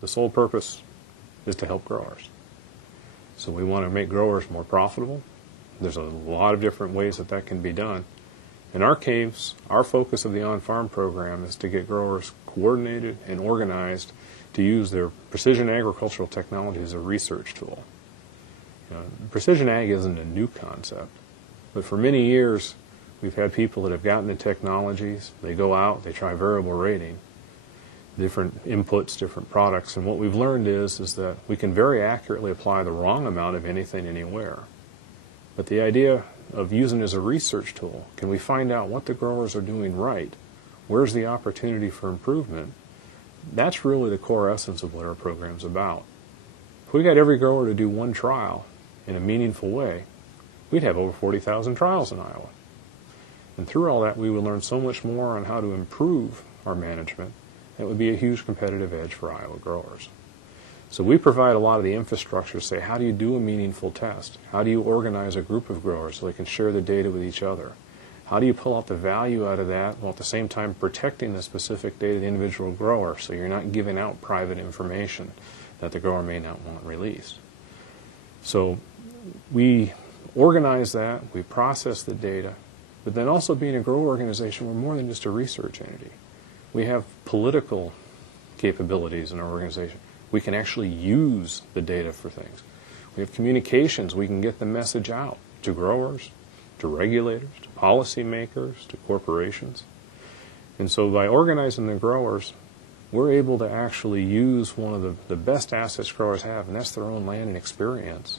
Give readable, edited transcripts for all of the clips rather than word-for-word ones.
The sole purpose is to help growers. So we want to make growers more profitable. There's a lot of different ways that that can be done. In our case, our focus of the on-farm program is to get growers coordinated and organized to use their precision agricultural technology as a research tool. Precision ag isn't a new concept, but for many years we've had people that have gotten the technologies, they go out, they try variable rating, different inputs, different products, and what we've learned is that we can very accurately apply the wrong amount of anything anywhere. But the idea of using it as a research tool, can we find out what the growers are doing right? Where's the opportunity for improvement? That's really the core essence of what our program's about. If we got every grower to do one trial in a meaningful way, we'd have over 40,000 trials in Iowa. And through all that, we would learn so much more on how to improve our management. It would be a huge competitive edge for Iowa growers. So we provide a lot of the infrastructure to say, how do you do a meaningful test? How do you organize a group of growers so they can share the data with each other? How do you pull out the value out of that while at the same time protecting the specific data of the individual grower so you're not giving out private information that the grower may not want released? So we organize that, we process the data, but then also being a grower organization, we're more than just a research entity. We have political capabilities in our organization. We can actually use the data for things. We have communications. We can get the message out to growers, to regulators, to policymakers, to corporations. And so by organizing the growers, we're able to actually use one of the best assets growers have, and that's their own land and experience,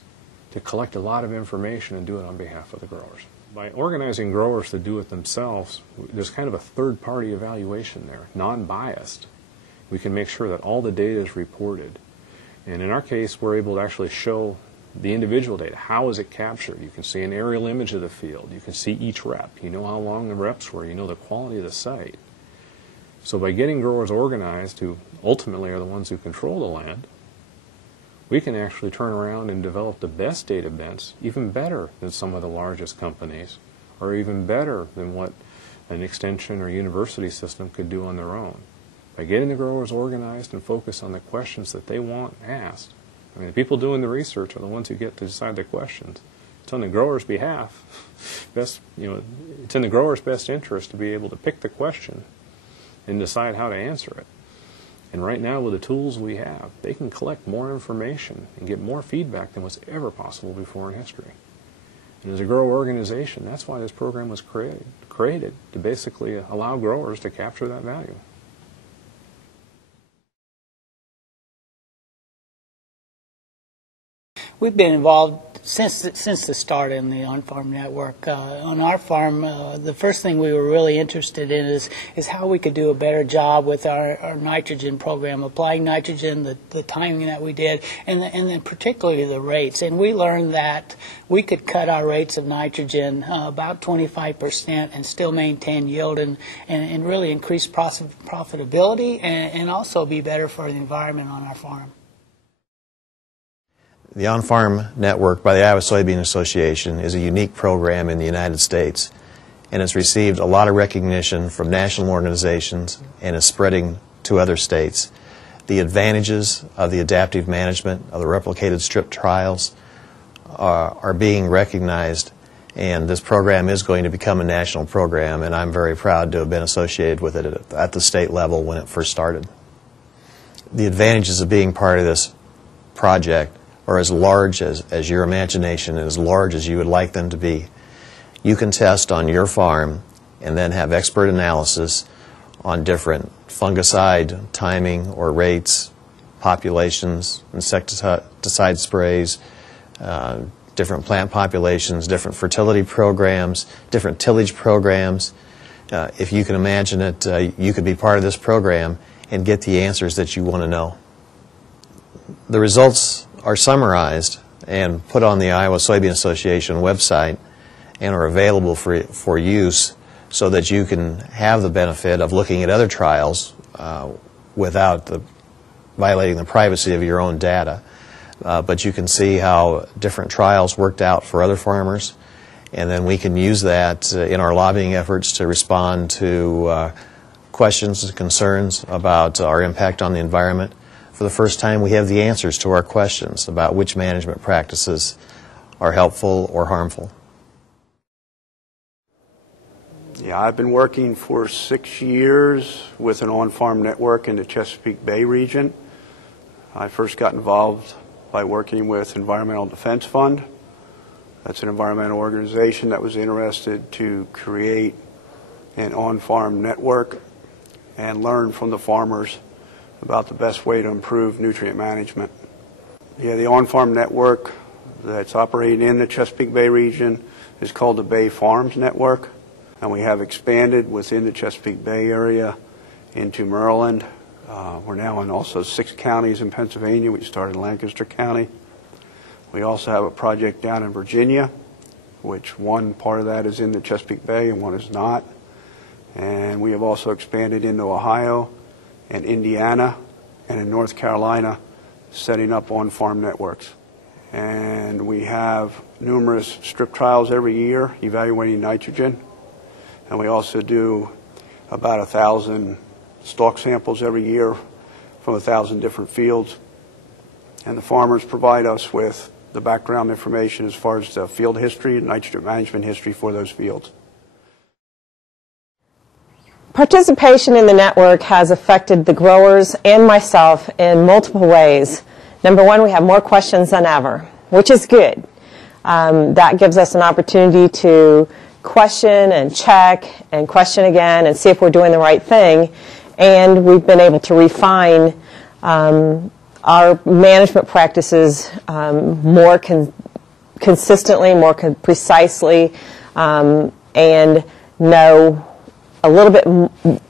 to collect a lot of information and do it on behalf of the growers. By organizing growers to do it themselves, there's kind of a third-party evaluation there, non-biased. We can make sure that all the data is reported. And in our case, we're able to actually show the individual data. How is it captured? You can see an aerial image of the field. You can see each rep. You know how long the reps were. You know the quality of the site. So by getting growers organized, who ultimately are the ones who control the land, we can actually turn around and develop the best data bents, even better than some of the largest companies, or even better than what an extension or university system could do on their own. By getting the growers organized and focused on the questions that they want asked. I mean, the people doing the research are the ones who get to decide the questions. It's on the grower's behalf. It's in the grower's best interest to be able to pick the question and decide how to answer it. And right now, with the tools we have, they can collect more information and get more feedback than was ever possible before in history. And as a grower organization, that's why this program was created to basically allow growers to capture that value. We've been involved since the start in the on-farm network. On our farm, the first thing we were really interested in is how we could do a better job with our nitrogen program, applying nitrogen, the timing that we did, and then particularly the rates. And we learned that we could cut our rates of nitrogen about 25% and still maintain yield and really increase profitability and also be better for the environment on our farm. The On-Farm Network by the Iowa Soybean Association is a unique program in the United States, and it's received a lot of recognition from national organizations and is spreading to other states. The advantages of the adaptive management of the replicated strip trials are being recognized, and this program is going to become a national program, and I'm very proud to have been associated with it at the state level when it first started. The advantages of being part of this project are as large as your imagination and as large as you would like them to be. You can test on your farm and then have expert analysis on different fungicide timing or rates, populations, insecticide sprays, different plant populations, different fertility programs, different tillage programs. If you can imagine it, you could be part of this program and get the answers that you want to know. The results are summarized and put on the Iowa Soybean Association website and are available for use so that you can have the benefit of looking at other trials without violating the privacy of your own data. But you can see how different trials worked out for other farmers, and then we can use that in our lobbying efforts to respond to questions and concerns about our impact on the environment for the first time, we have the answers to our questions about which management practices are helpful or harmful. Yeah, I've been working for 6 years with an on-farm network in the Chesapeake Bay region. I first got involved by working with Environmental Defense Fund. That's an environmental organization that was interested to create an on-farm network and learn from the farmers about the best way to improve nutrient management. Yeah, the on-farm network that's operating in the Chesapeake Bay region is called the Bay Farms Network, and we have expanded within the Chesapeake Bay area into Maryland. We're now in also 6 counties in Pennsylvania. We started in Lancaster County. We also have a project down in Virginia, which one part of that is in the Chesapeake Bay and one is not. And we have also expanded into Ohio and Indiana and in North Carolina, setting up on-farm networks. And we have numerous strip trials every year evaluating nitrogen. And we also do about 1,000 stalk samples every year from 1,000 different fields. And the farmers provide us with the background information as far as the field history and nitrogen management history for those fields. Participation in the network has affected the growers and myself in multiple ways. Number one, we have more questions than ever, which is good. That gives us an opportunity to question and check and question again and see if we're doing the right thing. And we've been able to refine our management practices more consistently, more precisely, and know a little bit.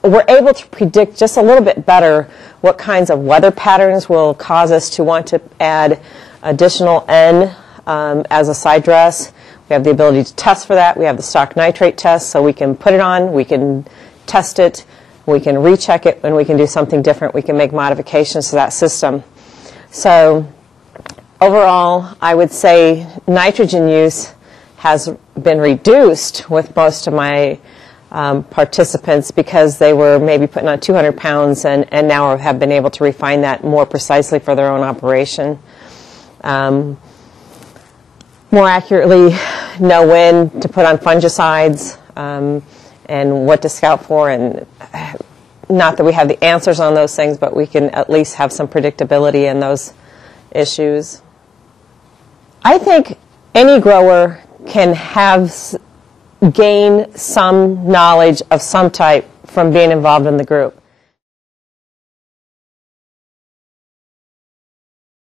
We're able to predict just a little bit better what kinds of weather patterns will cause us to want to add additional N as a side dress. We have the ability to test for that. We have the stock nitrate test, so we can put it on, we can test it, we can recheck it, and we can do something different. We can make modifications to that system. So overall, I would say nitrogen use has been reduced with most of my participants because they were maybe putting on 200 pounds and now have been able to refine that more precisely for their own operation. More accurately know when to put on fungicides and what to scout for, and not that we have the answers on those things, but we can at least have some predictability in those issues. I think any grower can gain some knowledge of some type from being involved in the group.